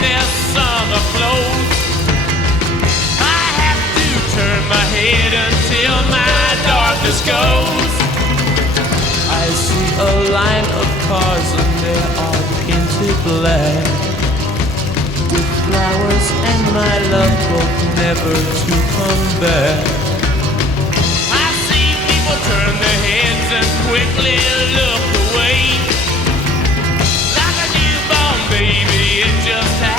their summer clothes. I have to turn my head until my darkness goes. I see a line of cars and they are painted black, with flowers and my love both never to come back. I see people turn their heads and quickly look